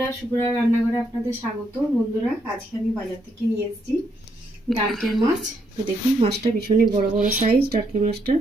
বন্ধুরা, শুভ্রা রান্নাঘরে আপনাদের স্বাগত। বন্ধুরা, আজকে আমি বাজার থেকে নিয়ে এসেছি ডাঁড়কে মাছ। তো দেখুন, মাছটা ভীষণই বড় বড় সাইজ ডাঁড়কে মাছটা,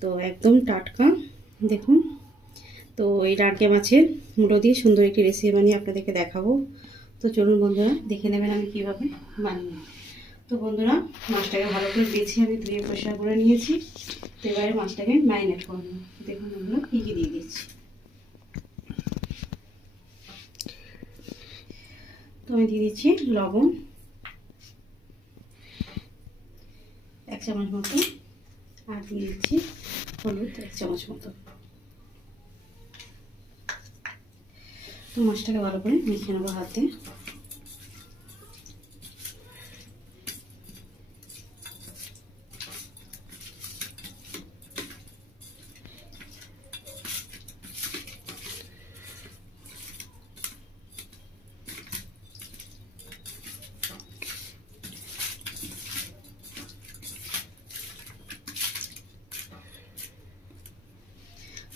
তো একদম টাটকা। দেখুন, তো এই ডাঁড়কে মাছের মুড়ো দিয়ে সুন্দর একটি রেসিপি বানিয়ে আপনাদেরকে দেখাবো। তো চলুন বন্ধুরা, দেখে নেবেন আমি কিভাবে বানিয়ে। তো বন্ধুরা, মাছটাকে ভালো করে বেছে আমি ধুয়ে পরিষ্কার করে নিয়েছি। তো এবারে মাছটাকে ম্যারিনেট করে নেব। দেখুন বন্ধুরা, কী কী দিয়ে দিচ্ছি। তো আমি দিয়ে দিচ্ছি লবণ 1 চামচ মতো, আর দিয়ে দিচ্ছি হলুদ 1 চামচ মতো। তো মাছটাকে ভালো করে মেখে নেবো হাতে।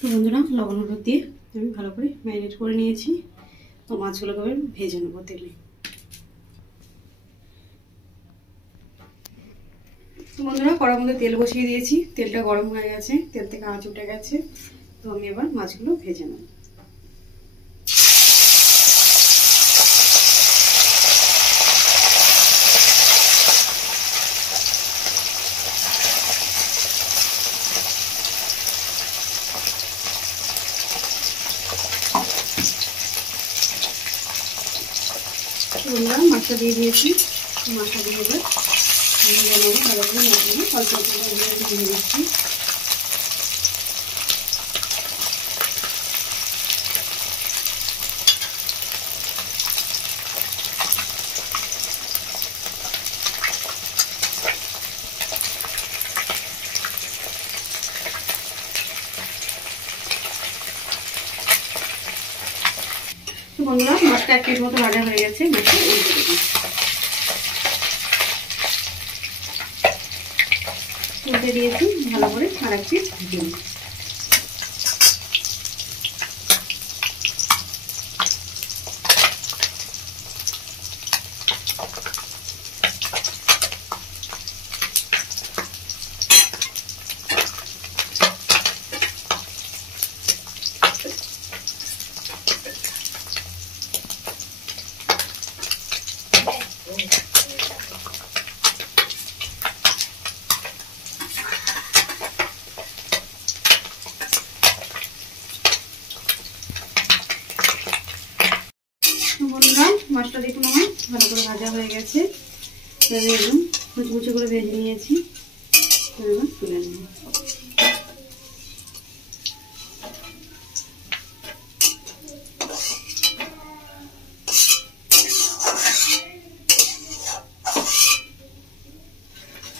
তো বন্ধুরা, লবণ হলুদ দিয়ে আমি ভালো করে ম্যারিনেট করে নিয়েছি। তো মাছগুলোকে আমি ভেজে নেবো তেলে। তো বন্ধুরা, কড়ার মধ্যে তেল বসিয়ে দিয়েছি। তেলটা গরম হয়ে গেছে, তেল থেকে আঁচ উঠে গেছে। তো আমি এবার মাছগুলো ভেজে নেব। বন্ধুরা, মাছটা দিয়ে দিয়েছি। মাছটা দিয়ে এবার ভেজে নেবো ভালো করে। মাছগুলো অল্প অল্প করে দিয়ে দিচ্ছি। তো বন্ধুরা, মাছটা 1 মিনিট মতো ভাজা হয়ে গেছে। মাছটা উল্টে দেবো। উল্টে দিয়েছি, ভালো করে আর এক পিস ভেজে নেব। বন্ধুরা, মাছটা দেখুন আমার ভালো করে ভাজা হয়ে গেছে। একদম কুচকুচে করে ভেজে নিয়েছি। এবার তুলে নেব।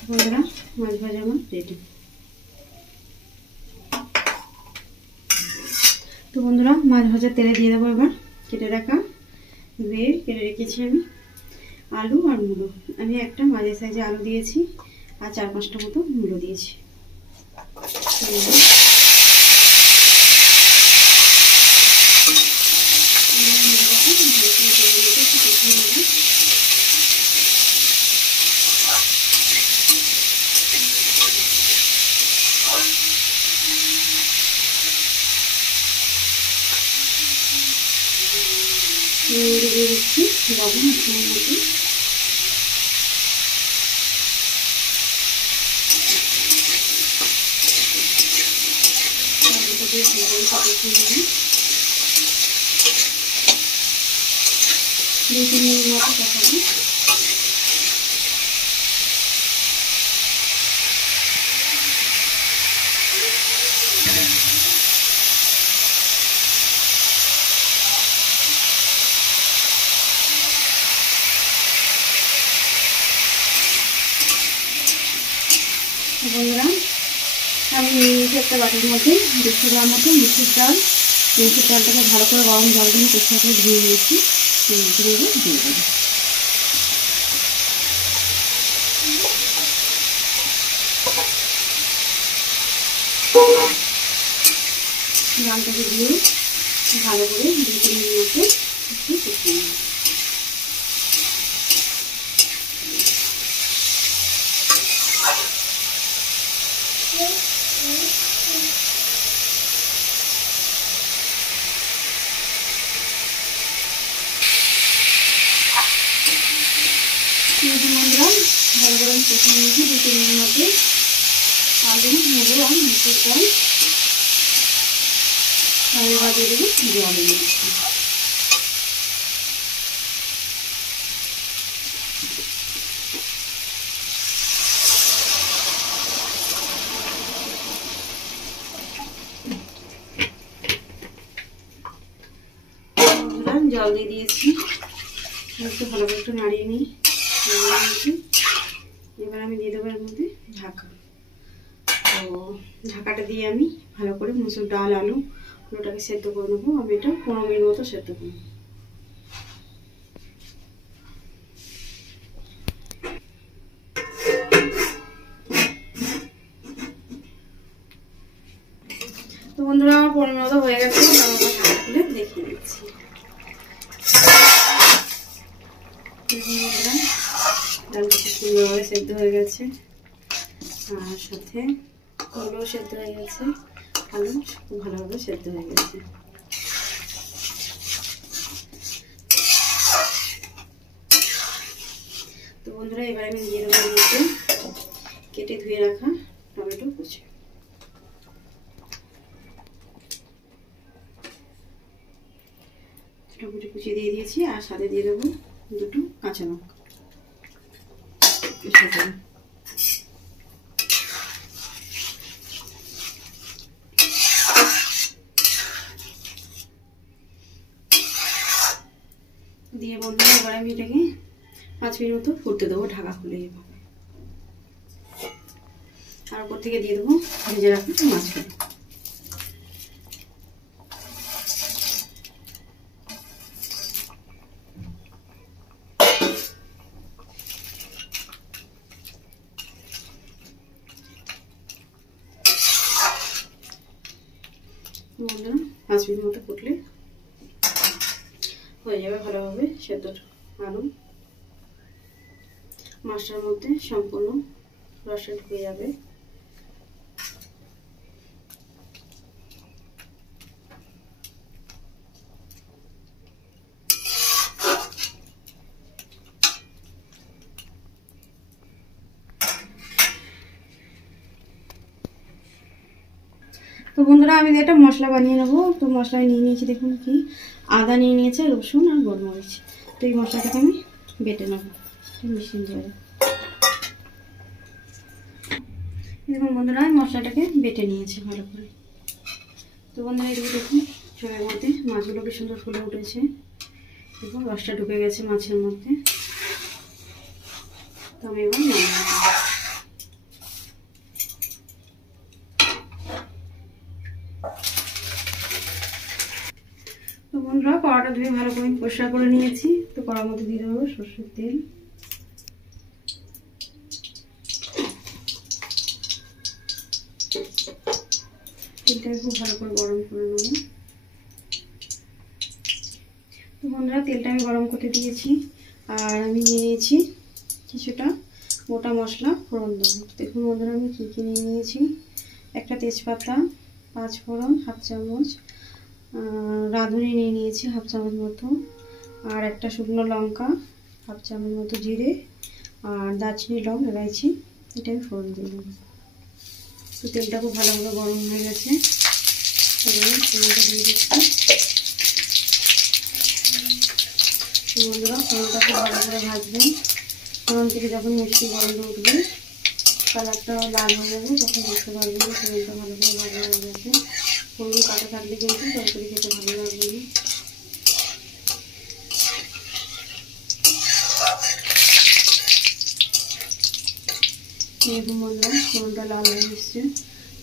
বন্ধুরা, মাছ ভাজা আমার রেডি। তো বন্ধুরা, মাছ ভাজা তেলে দিয়ে দেবো এবার কেটে রাখা কেটে রেখেছি আমি আলু আর মূলো। আমি একটা মাঝারি সাইজে আলু দিয়েছি আর 4-5টা মতো মূলো দিয়েছি। দিয়ে দিচ্ছি লবণ আপনার মতো। দুই 3 মিনিট মতো কষাবো। বন্ধুরা, আমি নিয়েছি একটা বাটির মধ্যে 200 গ্রাম মতো মুসুর ডাল। মুসুর ডালটাকে ভালো করে গরম জল দিয়ে পরিষ্কার করে ধুয়ে নিয়েছি। দিয়ে দেবো। ডালটাকে দিয়ে ভালো করে 2-3 মিনিট বন্ধুরা ভালো করে কষে নিয়েছি 2-3 মিনিট মধ্যে আলু মুলো আর মুসুর ডাল আর এবার দিয়ে দেবো জল দিচ্ছি। জল দিয়ে দিয়েছি, একটু ভালো করে একটু নাড়িয়ে নিই। এবার আমি দিয়ে দেবো এর মধ্যে ঢাকা। তো ঢাকাটা দিয়ে আমি ভালো করে মুসুর ডাল আলু পুরোটাকে সেদ্ধ করে নেবো। আমি এটা 15 মিনিট মতো সেদ্ধ করবো। তো বন্ধুরা 15 মিনিট মতো হয়ে গেছে, আমি ঢাকা খুলে দেখিয়ে দিচ্ছি। ডালটা খুব সুন্দরভাবে সেদ্ধ হয়ে গেছে, আর সাথে আলুও সেদ্ধ হয়ে গেছে, আলু খুব ভালোভাবে সেদ্ধ হয়ে গেছে। তো বন্ধুরা এবার আমি দিয়ে দেবো মধ্যে কেটে ধুয়ে রাখা টমেটো কুচি। টমেটো কুচি দিয়ে দিয়েছি, আর সাথে দিয়ে দেবো 2টো কাঁচা লঙ্কা। দিয়ে বন্ধুরা এবার আমি এটাকে 5 মিনিট মতো ফুটতে দেবো ঢাকা খুলে। এভাবে আর উপর থেকে দিয়ে দেবো ভেজে রাখা মাছটা। বন্ধুরা 5 মিনিট মতো ফুটলে হয়ে যাবে ভালোভাবে সেদ্ধ। আলু মাছটার মধ্যে সম্পূর্ণ রসে ঢুকে যাবে। তো বন্ধুরা আমি একটা মশলা বানিয়ে নেবো। তো মশলায় নিয়ে নিয়েছি, দেখুন কি আদা নিয়ে নিয়েছে, রসুন আর গোলমরিচ। তো এই মশলাটাকে আমি বেটে নেবো মেশিন দিয়ে। দেখুন বন্ধুরা আমি মশলাটাকে বেটে নিয়েছি ভালো করে। তো বন্ধুরা এদিকে দেখুন চুলের মধ্যে মাছগুলো কি সুন্দর ফুলে উঠেছে, দেখুন রসটা ঢুকে গেছে মাছের মধ্যে। তো আমি এবার নামিয়ে নেব। তো বন্ধুরা কড়াটা ধুয়ে ভালো করে পরিষ্কার করে নিয়েছি। তো কড়ার মধ্যে দিয়ে দেবো সরষের তেল। তেলটাকে খুব ভালো করে গরম করে নেব। তো বন্ধুরা তেলটা আমি গরম করতে দিয়েছি, আর আমি নিয়ে নিয়েছি কিছুটা গোটা মশলা ফোড়ন দেবো। দেখুন বন্ধুরা আমি কী কী নিয়ে নিয়েছি। একটা তেজপাতা, 5 ফোড়ন 1/2 চামচ, রাঁধুনি নিয়ে নিয়েছি 1/2 চামচ মতো, আর একটা শুকনো লঙ্কা, 1/2 চামচ মতো জিরে, আর দারচিনি লং এলাইচি, এটা আমি ফোড়ন দিয়ে দেবো। তো তেলটা খুব ভালোভাবে গরম হয়ে গেছে, ফোড়নটা দিয়ে দিচ্ছি। বন্ধুরা ফোড়নটা খুব ভালো করে ভাজবেন। ফোড়ন থেকে যখন মিষ্টি গন্ধ উঠবে, কালারটা লাল হয়ে যাবে, তখন বুঝতে পারবেন যে ফোড়নটা ভালো করে ভাজা হয়ে গেছে। ফোড়ন কাটা থাকলে কিন্তু তরকারি খেতে ভালো লাগবে না। এরকম বন্ধুরা ফোড়নটা লাল হয়ে এসছে,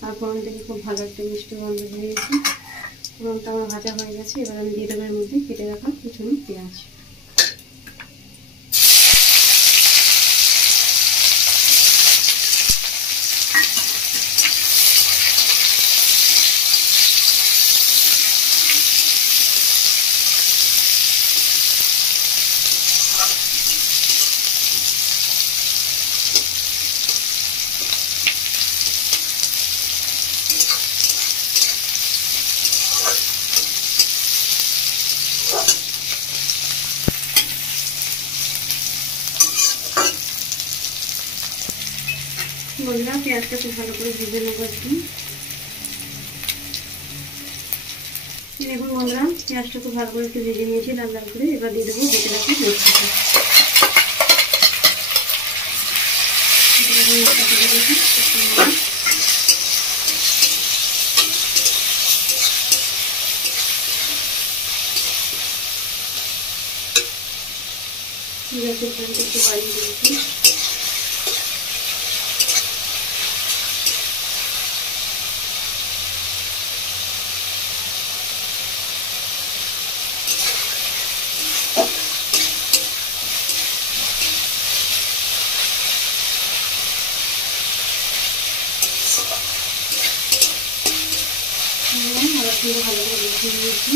আর ফোড়ন থেকে খুব ভালো একটা মিষ্টি গন্ধ বেরিয়েছে। ফোড়নটা আমার ভাজা হয়ে গেছে। এবার আমি দিয়ে দেবো এর মধ্যে কেটে রাখা কুচনো পেঁয়াজ। বন্ধুরা পেঁয়াজটা খুব ভালো করে ভেজে নেবো একটু। দেখুন বন্ধুরা পেঁয়াজটা খুব ভালো করে একটু ভেজে নিয়েছি লাল লাল করে। এবার দিয়ে দেবো বেটে রাখা মশলাটা। গ্যাসের ফ্লেমটা একটু বাড়িয়ে দিয়েছি। আবার কিন্তু ভালো করে মিশিয়ে নিয়েছি।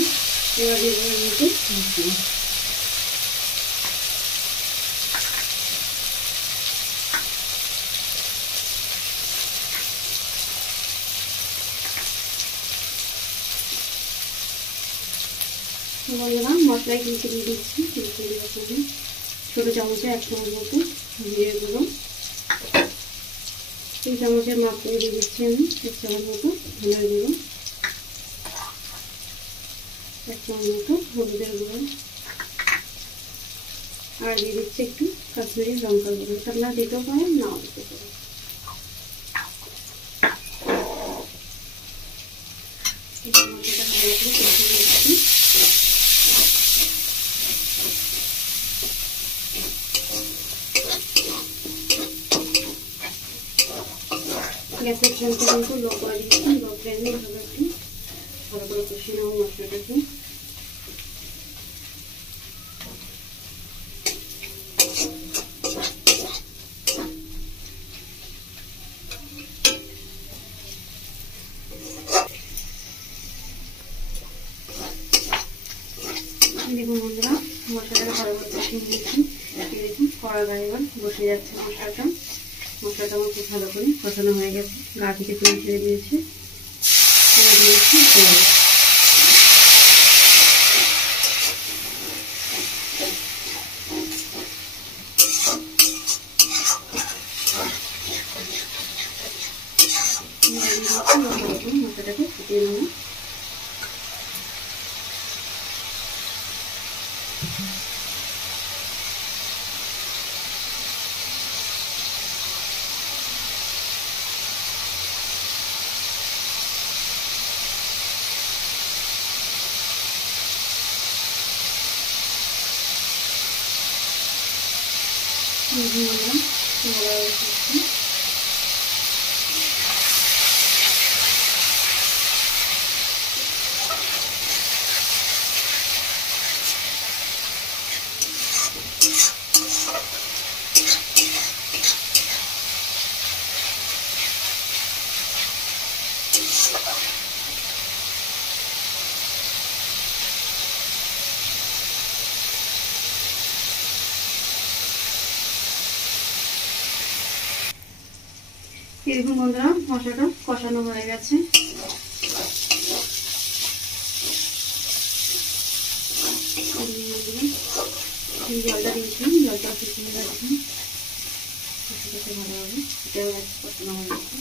এবার দিয়ে দেবো মতো মশলা। বন্ধুরা মশলায় কিন্তু দিয়ে দিচ্ছি ছোটো চামচে 1 চামচ মতো জিরে গুঁড়ো, 3 চামচের মাপ করে দিয়ে দিচ্ছি আমি 1 চামচ মতো ধনের গুঁড়ো, 1 চামচ মতো হলুদের গুঁড়ো, আর দিয়ে দিচ্ছি একটু কাশ্মীরি লঙ্কার গুঁড়ো। আপনারা দিতেও পারেন, নাও দিতে পারেন। গ্যাসের ফ্লেমটা কিন্তু লো করে দিচ্ছি। লো ফ্লেমে ভালো একটু ভালো করে কষিয়ে নেবো মশলাটাকে। দেখুন বন্ধুরা মশলাটাকে ভালো করে কষিয়ে নিয়েছি। দেখুন কড়া গায়ে এবার বসে যাচ্ছে মশলাটা। মশলাটা আমার খুব ভালো করে কষানো হয়ে গেছে, গা থেকে তেল ছেড়ে দিয়েছে। দিয়েছি পেঁয়াজ। মশলাটাকে ফুটিয়ে নেব। এরকম বন্ধুরা মশলাটা কষানো হয়ে গেছে। জলটা দিয়েছিলাম, জলটা শুকিয়ে গেছে। ভালো হবে, এটাও কষানো হয়ে গেছে।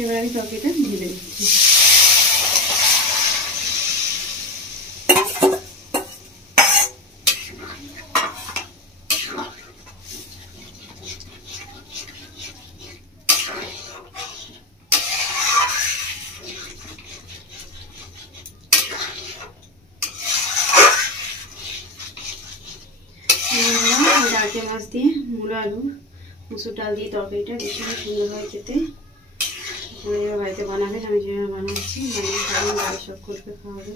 এবার আমি তরকারিটা ঢেলে দিচ্ছি। ডাঁটে মাছ দিয়ে মূলো আলু মুসুর ডাল দিয়ে তরকারিটা ভীষণ সুন্দর হয় খেতে। আপনারা যেভাবে বাড়িতে বানাবেন, আমি যেভাবে বানাচ্ছি বানিয়ে খাবেন, বাড়ির সব করবে খাওয়াবে।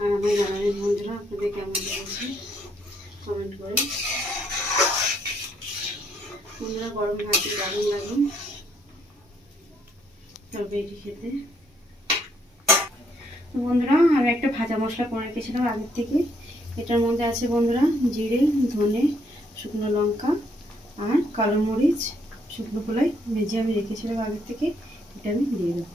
আর আমি জানাবেন বন্ধুরা আপনাদের কেমন লেগেছে কমেন্ট করে। বন্ধুরা গরম ভাতে দারুণ লাগে তরকারিটি খেতে। তো বন্ধুরা আমি একটা ভাজা মশলা করে রেখেছিলাম আগের থেকে। এটার মধ্যে আছে বন্ধুরা জিরে, ধনে, শুকনো লঙ্কা আর কালো মরিচ, শুকনো কলাই ভেজে আমি রেখেছিলাম আগের থেকে। এটা আমি দিয়ে দেবো।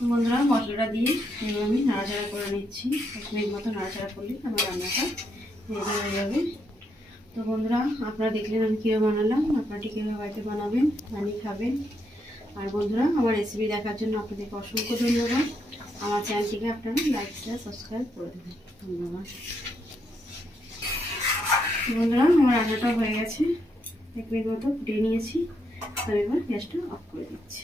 বন্ধুরা মশলাটা দিয়ে এবার আমি নাড়াচাড়া করে নিচ্ছি। 1 মিনিট মতো নাড়াচাড়া করলে আমার রান্নাটা রেডি হয়ে যাবে। তো বন্ধুরা আপনারা দেখলেন আমি কীভাবে বানালাম, আপনারা কীভাবে বাড়িতে বানাবেন, বানিয়ে খাবেন। আর বন্ধুরা আমার রেসিপি দেখার জন্য আপনাদেরকে অসংখ্য ধন্যবাদ। আমার চ্যানেলটিকে আপনারা লাইক শেয়ার সাবস্ক্রাইব করে দেবেন। ধন্যবাদ বন্ধুরা। আমার রান্নাটা হয়ে গেছে, 1 মিনিট মতো ফুটিয়ে নিয়েছি। আমি এবার গ্যাসটা অফ করে দিচ্ছি।